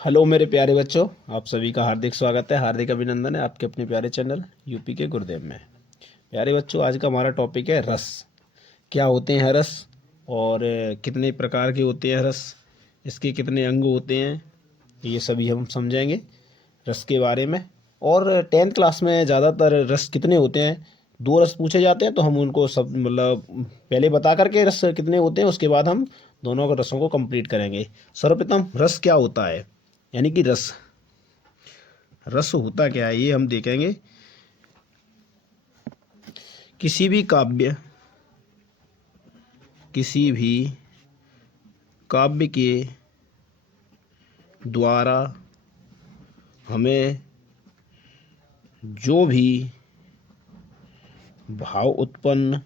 Hello मेरे प्यारे बच्चों, आप सभी का हार्दिक स्वागत है, हार्दिक अभिनंदन है आपके अपने प्यारे चैनल यूपी के गुरुदेव में। प्यारे बच्चों, आज का हमारा टॉपिक है रस। क्या होते हैं रस और कितने प्रकार के होते हैं रस, इसके कितने अंग होते हैं, ये सभी हम समझेंगे रस के बारे में। और 10th क्लास में ज़्यादातर रस कितने होते हैं, 2 रस पूछे जाते हैं, तो हम उनको सब मतलब पहले बता करके रस कितने होते हैं, उसके बाद हम दोनों के रसों को कंप्लीट करेंगे। सर्वप्रथम रस क्या होता है, यानी कि रस रस होता क्या है ये हम देखेंगे। किसी भी काव्य किसी भी काव्य के द्वारा हमें जो भी भाव उत्पन्न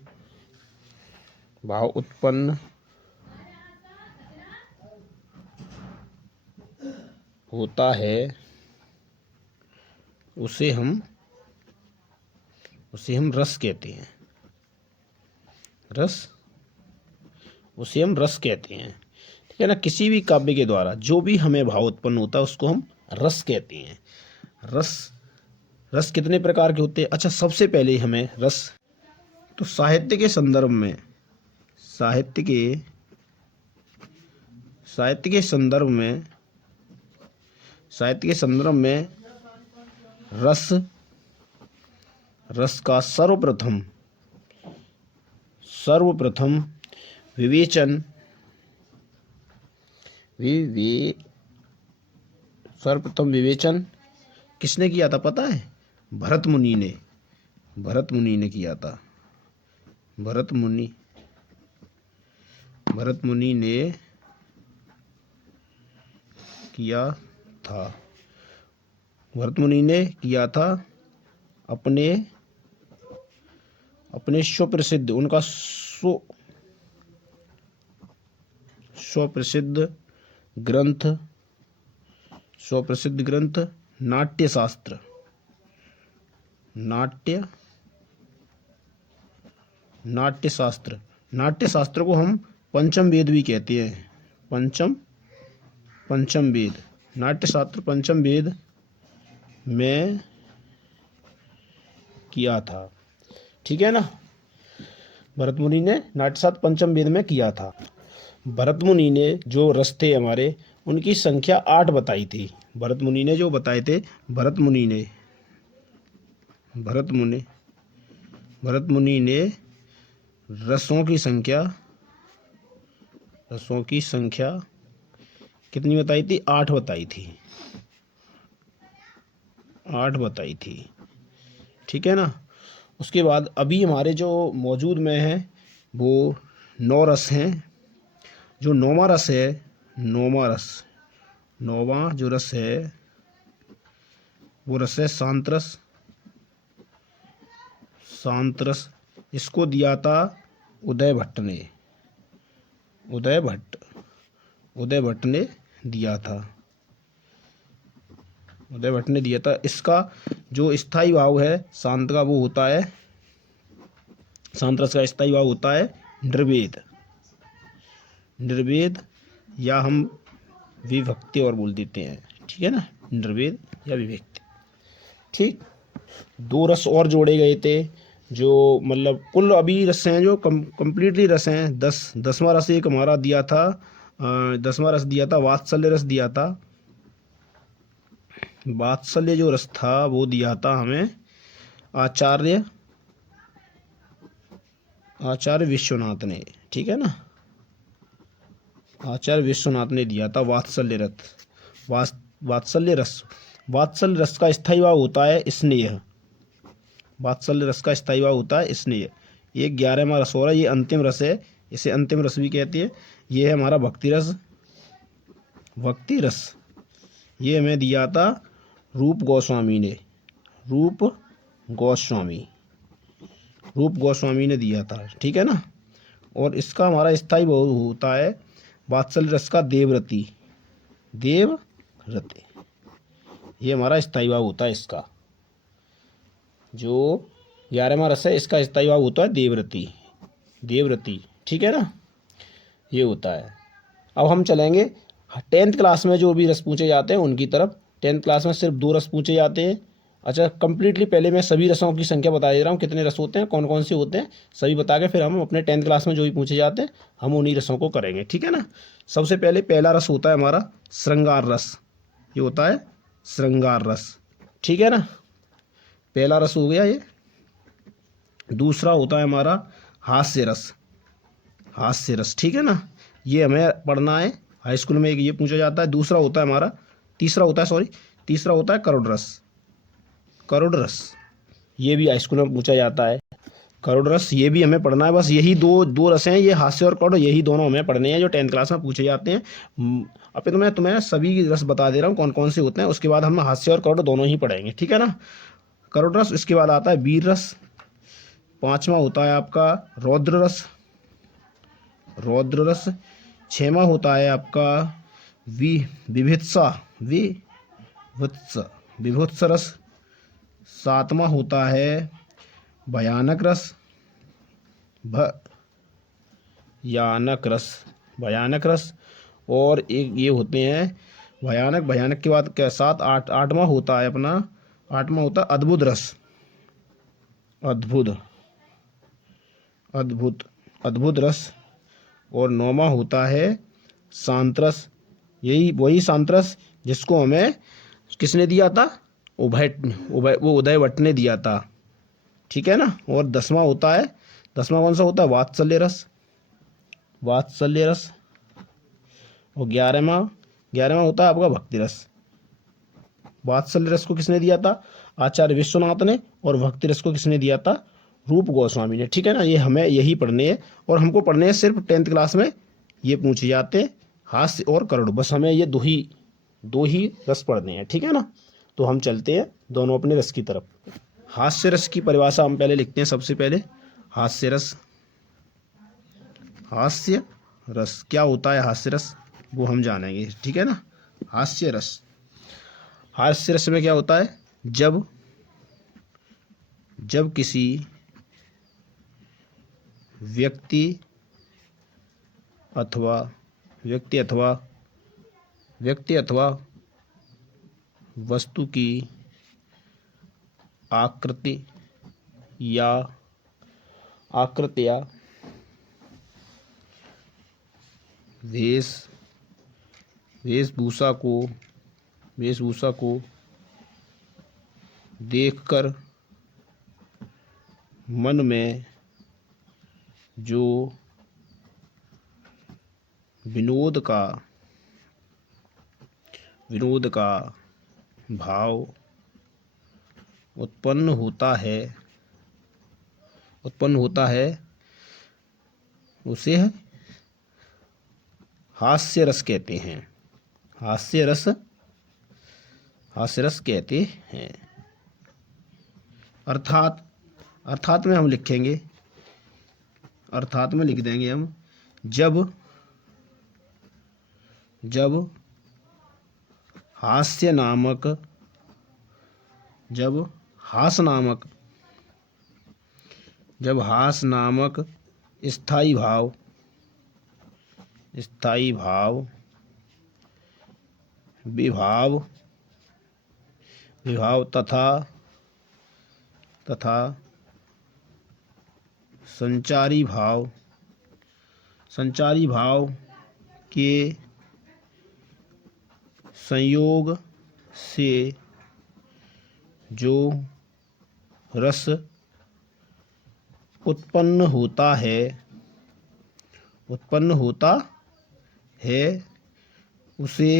होता है उसे हम रस कहते हैं। उसे हम रस कहते हैं, ठीक है ना। किसी भी काव्य के द्वारा जो भी हमें भाव उत्पन्न होता है उसको हम रस कहते हैं। रस कितने प्रकार के होते हैं? अच्छा, सबसे पहले हमें रस तो साहित्य के संदर्भ में साहित्य के साहित्य के संदर्भ में साहित्य के संदर्भ में रस का सर्वप्रथम विवेचन किसने किया था पता है? भरत मुनि ने किया था। भरत मुनि ने किया था। भरत मुनि ने किया था अपने सुप्रसिद्ध उनका सुप्रसिद्ध ग्रंथ नाट्य शास्त्र को हम पंचम वेद भी कहते हैं। पंचम वेद, नाट्य शास्त्र पंचम वेद में किया था, ठीक है ना। भरत मुनि ने नाट्यशास्त्र पंचम वेद में किया था। भरत मुनि ने जो रस थे हमारे, उनकी संख्या 8 बताई थी। भरत मुनि ने जो बताए थे, भरत मुनि ने रसों की संख्या कितनी बताई थी? 8 बताई थी, ठीक है ना। उसके बाद अभी हमारे जो मौजूद में है वो 9 रस हैं। जो नौवां जो रस है वो रस है शांत रस। इसको दिया था उदय भट्ट ने दिया था। इसका जो स्थायी भाव है शांत का, वो होता है, शांत रस का स्थायी भाव होता है निर्वेद, या हम विभक्ति और बोल देते हैं, ठीक है ना, निर्वेद या विभक्ति। ठीक, 2 रस और जोड़े गए थे, जो मतलब कुल अभी रस हैं जो कंप्लीटली रस हैं 10वां रस एक हमारा दिया था। 10वां रस दिया था वात्सल्य रस दिया था। वात्सल्य जो रस था वो दिया था हमें आचार्य विश्वनाथ ने, ठीक है ना। आचार्य विश्वनाथ ने दिया था वात्सल्य रस का स्थायी भाव होता है स्नेह। ये 11वां रस हो रहा है, ये अंतिम रस है, इसे अंतिम रस भी कहते हैं। ये है हमारा भक्ति रस। ये हमें दिया था रूप गोस्वामी ने दिया था, ठीक है ना। और इसका हमारा स्थायी भाव होता है वात्सल्य रस का देवरति। ये हमारा स्थायी भाव होता है इसका। जो 11वां रस है इसका स्थायी भाव होता है देवरति, ठीक है ना, ये होता है। अब हम चलेंगे टेंथ क्लास में जो भी रस पूछे जाते हैं उनकी तरफ, टेंथ क्लास में सिर्फ 2 रस पूछे जाते हैं। अच्छा, कंप्लीटली पहले मैं सभी रसों की संख्या बता दे रहा हूँ, कितने रस होते हैं, कौन कौन से होते हैं, सभी बता के फिर हम अपने टेंथ क्लास में जो भी पूछे जाते हैं हम उन्हीं रसों को करेंगे, ठीक है ना। सबसे पहले पहला रस होता है हमारा श्रृंगार रस, ये होता है श्रृंगार रस, ठीक है ना, पहला रस हो गया ये। दूसरा होता है हमारा हास्य रस, हास्य रस, ठीक है ना, ये हमें पढ़ना है, हाई स्कूल में ये पूछा जाता है। दूसरा होता है हमारा, तीसरा होता है करुड़ रस, करुड़ रस, ये भी हाई स्कूल में पूछा जाता है, करुड़ रस, ये भी हमें पढ़ना है। बस यही दो रस हैं, ये हास्य और करुड़, यही दोनों हमें पढ़ने हैं जो टेंथ क्लास में पूछे जाते हैं। अब तो मैं तुम्हें सभी रस बता दे रहा हूँ कौन कौन से होते हैं, उसके बाद हम हास्य और करुड़ दोनों ही पढ़ेंगे, ठीक है ना। करुड़ रस, इसके बाद आता है वीर रस, पांचवा होता है आपका रौद्र रस, रौद्र रस, छठवां होता है आपका विभित्सा, विभत्स, विभत्स रस, सातवां होता है भयानक रस, भयानक रस, भयानक रस, और एक ये होते हैं भयानक, भयानक के बाद क्या, आठवां होता है अपना, आठवां होता है अद्भुत रस, अद्भुत, अद्भुत, अद्भुत रस, और नौवां होता है शांत रस, यही वही शांत रस जिसको हमें किसने दिया था, उदय भट्ट ने दिया था, ठीक है ना। और 10वां होता है, 10वां कौन सा होता है, वात्सल्य रस, वात्सल्य रस, और 11वां होता है आपका भक्ति रस। वात्सल्य रस को किसने दिया था, आचार्य विश्वनाथ ने, और भक्ति रस को किसने दिया था, रूप गोस्वामी ने, ठीक है ना। ये हमें यही पढ़ने हैं, और हमको पढ़ने हैं सिर्फ टेंथ क्लास में ये पूछे जाते हैं, हास्य और करुड़, बस हमें ये दो ही रस पढ़ने हैं, ठीक है ना। तो हम चलते हैं दोनों अपने रस की तरफ। हास्य रस की परिभाषा हम पहले लिखते हैं, सबसे पहले हास्य रस, हास्य रस क्या होता है, हास्य रस वो हम जानेंगे, ठीक है ना। हास्य रस, हास्य रस में क्या होता है, जब किसी व्यक्ति अथवा वस्तु की आकृति या वेशभूषा को देखकर मन में जो विनोद का भाव उत्पन्न होता है उसे हास्य रस कहते हैं, हास्य रस कहते हैं। अर्थात में हम लिखेंगे, अर्थात में लिख देंगे हम, जब हास नामक स्थायी भाव विभाव तथा संचारी भाव के संयोग से जो रस उत्पन्न होता है उसे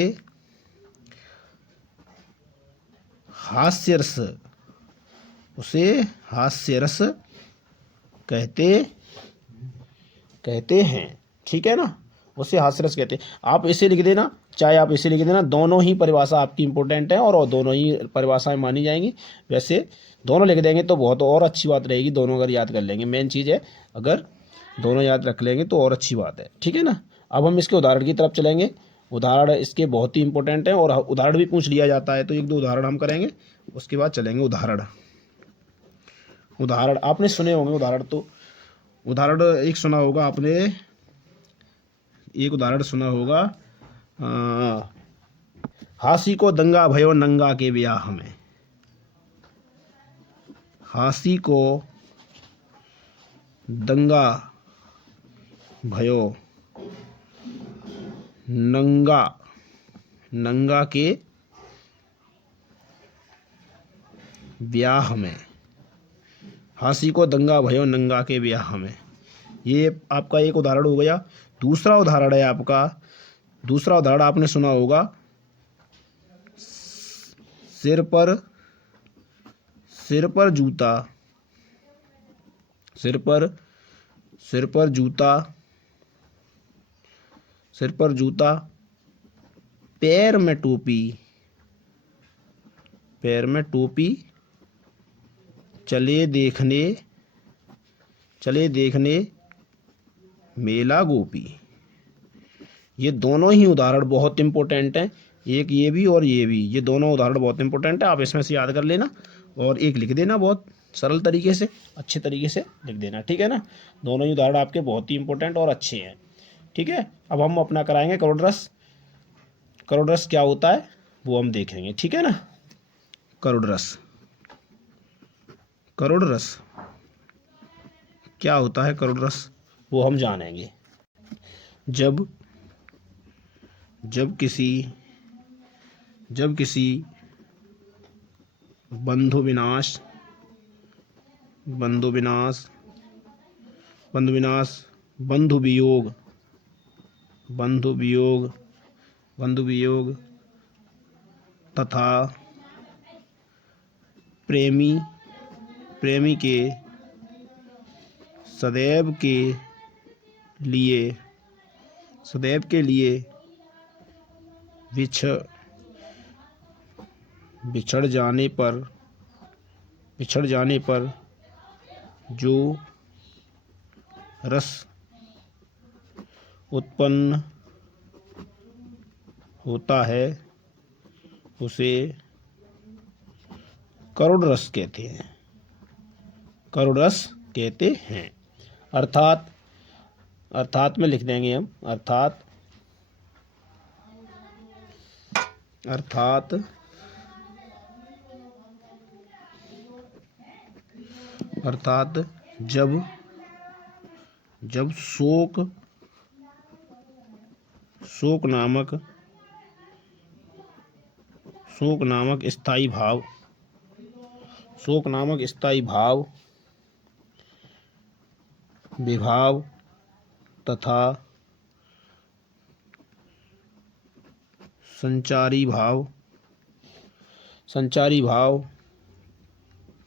हास्य रस कहते हैं, ठीक है ना, उसे हास्य रस कहते हैं। आप इसे लिख देना, चाहे आप इसे लिख देना, दोनों ही परिभाषा आपकी इंपॉर्टेंट है और दोनों ही परिभाषाएं मानी जाएंगी। वैसे दोनों लिख देंगे तो बहुत और अच्छी बात रहेगी, दोनों अगर याद कर लेंगे, मेन चीज़ है अगर दोनों याद रख लेंगे तो और अच्छी बात है, ठीक है ना। अब हम इसके उदाहरण की तरफ चलेंगे, उदाहरण इसके बहुत ही इंपॉर्टेंट है और उदाहरण भी पूछ लिया जाता है, तो 1-2 उदाहरण हम करेंगे, उसके बाद चलेंगे उदाहरण आपने सुने होंगे, उदाहरण एक सुना होगा आपने, एक उदाहरण सुना होगा, हासी को दंगा भयो नंगा के ब्याह में। हासी को दंगा भयो नंगा नंगा के ब्याह में। हासी को दंगा भयो नंगा के ब्याह में। ये आपका एक उदाहरण हो गया। दूसरा उदाहरण है आपका, दूसरा उदाहरण आपने सुना होगा, सिर पर जूता, सिर पर जूता, पैर में टोपी, चले देखने मेला गोपी। ये दोनों ही उदाहरण बहुत इंपॉर्टेंट हैं, एक ये भी और ये भी, ये दोनों उदाहरण बहुत इंपॉर्टेंट है। आप इसमें से याद कर लेना और एक लिख देना, बहुत सरल तरीके से, अच्छे तरीके से लिख देना, ठीक है ना। दोनों ही उदाहरण आपके बहुत ही इंपॉर्टेंट और अच्छे हैं, ठीक है। अब हम अपना कराएंगे करोड़ रस। करोड़ रस क्या होता है वो हम देखेंगे, ठीक है ना। करोड़ रस क्या होता है, करोड़ रस वो हम जानेंगे। जब किसी बंधु विनाश, बंधु वियोग तथा प्रेमी के सदैव के लिए बिछड़ जाने पर जो रस उत्पन्न होता है उसे करोड़ रस कहते हैं। करोड़ रस कहते हैं। अर्थात में लिख देंगे हम, अर्थात जब शोक नामक स्थायी भाव विभाव तथा संचारी भाव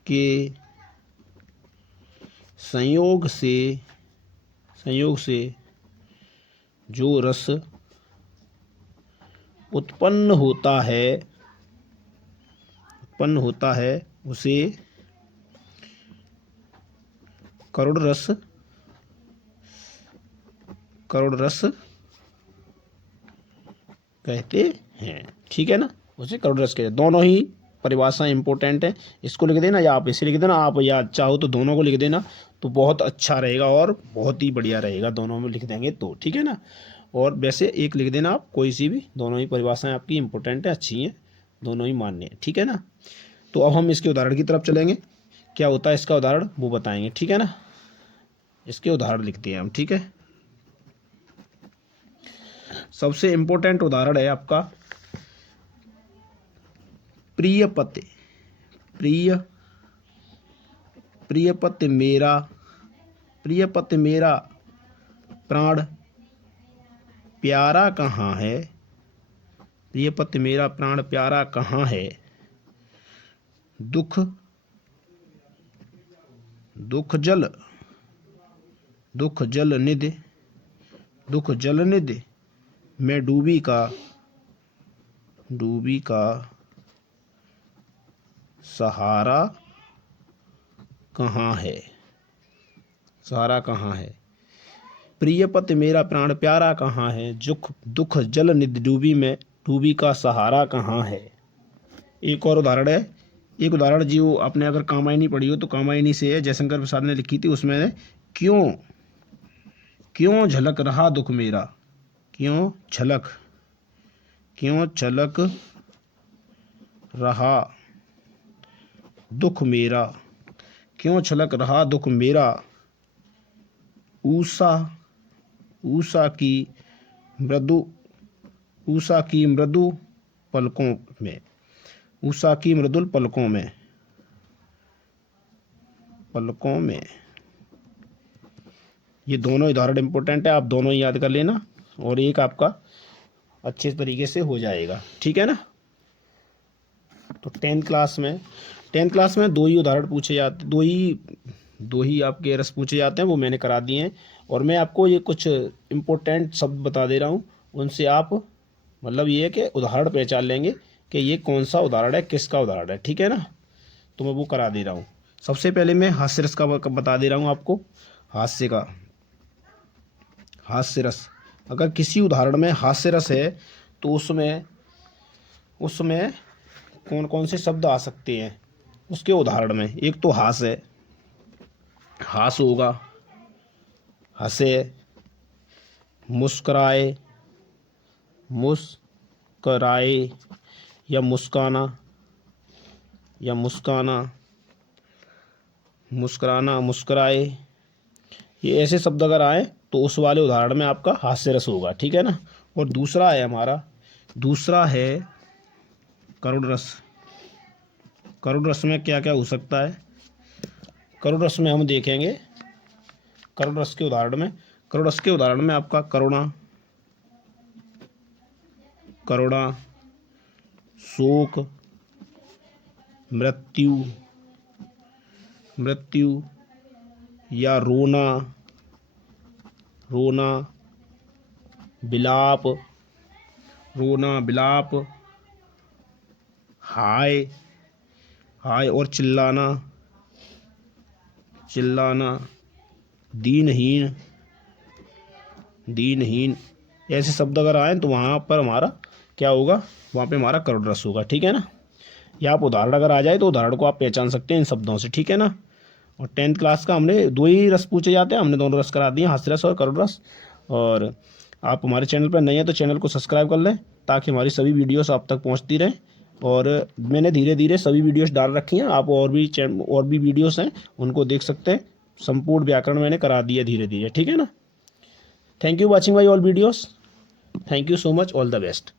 के संयोग से जो रस उत्पन्न होता है उसे करोड़ रस कहते हैं, ठीक है ना। उसे करोड़ रस कहते हैं। दोनों ही परिभाषाएं इंपॉर्टेंट है। इसको लिख देना या आप इसे लिख देना, आप या चाहो तो दोनों को लिख देना तो बहुत अच्छा रहेगा और बहुत ही बढ़िया रहेगा, दोनों में लिख देंगे तो, ठीक है ना। और वैसे एक लिख देना आप, कोई सी भी, दोनों ही परिभाषाएं आपकी इंपॉर्टेंट है, अच्छी हैं, दोनों ही मान्य है, ठीक है ना। तो अब हम इसके उदाहरण की तरफ चलेंगे। क्या होता है इसका उदाहरण वो बताएंगे, ठीक है ना। इसके उदाहरण लिखते हैं हम, ठीक है। सबसे इंपॉर्टेंट उदाहरण है आपका प्रिय पति मेरा प्राण प्यारा कहाँ है। प्रिय पति मेरा प्राण प्यारा कहाँ है। दुख जल निधि मैं डूबी का सहारा कहाँ है। प्रिय पति मेरा प्राण प्यारा कहाँ है। दुख जल निधि डूबी का सहारा कहाँ है। एक और उदाहरण है, एक उदाहरण जो आपने अगर कामायनी पढ़ी हो तो कामायनी से है, जयशंकर प्रसाद ने लिखी थी। उसमें क्यों झलक रहा दुख मेरा, क्यों झलक क्यों छलक रहा दुख मेरा, क्यों छलक रहा दुख मेरा, ऊषा ऊषा की मृदु उषा की मृदु पलकों में, उषा की मृदुल पलकों में, पलकों में। ये दोनों उदाहरण इंपॉर्टेंट है, आप दोनों ही याद कर लेना और एक आपका अच्छे तरीके से हो जाएगा, ठीक है ना। तो टेंथ क्लास में दो ही उदाहरण पूछे जाते, दो ही आपके रस पूछे जाते हैं, वो मैंने करा दिए हैं। और मैं आपको ये कुछ इम्पोर्टेंट शब्द बता दे रहा हूँ, उनसे आप मतलब ये है कि उदाहरण पहचान लेंगे कि ये कौन सा उदाहरण है, किसका उदाहरण है, ठीक है ना। तो मैं वो करा दे रहा हूँ। सबसे पहले मैं हास्य रस का बता दे रहा हूँ आपको। हास्य का, हास्य रस, अगर किसी उदाहरण में हास्य रस है तो उसमें कौन कौन से शब्द आ सकते हैं उसके उदाहरण में। एक तो हास है, हास होगा, हंसे, मुस्कराए, मुस्कराए या मुस्काना, या मुस्काना, मुस्कुराना, मुस्कराए, ये ऐसे शब्द अगर आए तो उस वाले उदाहरण में आपका हास्य रस होगा, ठीक है ना। और दूसरा है हमारा, दूसरा है करुण रस। करुण रस में क्या क्या हो सकता है, करुण रस में हम देखेंगे, करुण रस के उदाहरण में आपका करुणा, करुणा, शोक, मृत्यु, मृत्यु या रोना, रोना, विलाप, रोना, विलाप, हाय, हाय और चिल्लाना, चिल्लाना, दीनहीन, दीनहीन, ऐसे शब्द अगर आए तो वहाँ पर हमारा क्या होगा, वहाँ पे हमारा करुण रस होगा, ठीक है ना। या आप उदाहरण अगर आ जाए तो उदाहरण को आप पहचान सकते हैं इन शब्दों से, ठीक है ना। और टेंथ क्लास का हमने दो ही रस पूछे जाते हैं, हमने दोनों रस करा दिए, हास्य रस और करुण रस। और आप हमारे चैनल पर नए हैं तो चैनल को सब्सक्राइब कर लें ताकि हमारी सभी वीडियोस आप तक पहुंचती रहें। और मैंने धीरे धीरे सभी वीडियोस डाल रखी हैं, आप और भी वीडियोस हैं उनको देख सकते हैं। संपूर्ण व्याकरण मैंने करा दिया धीरे धीरे, ठीक है ना। Thank you watching my all videos, thank you so much, all the best.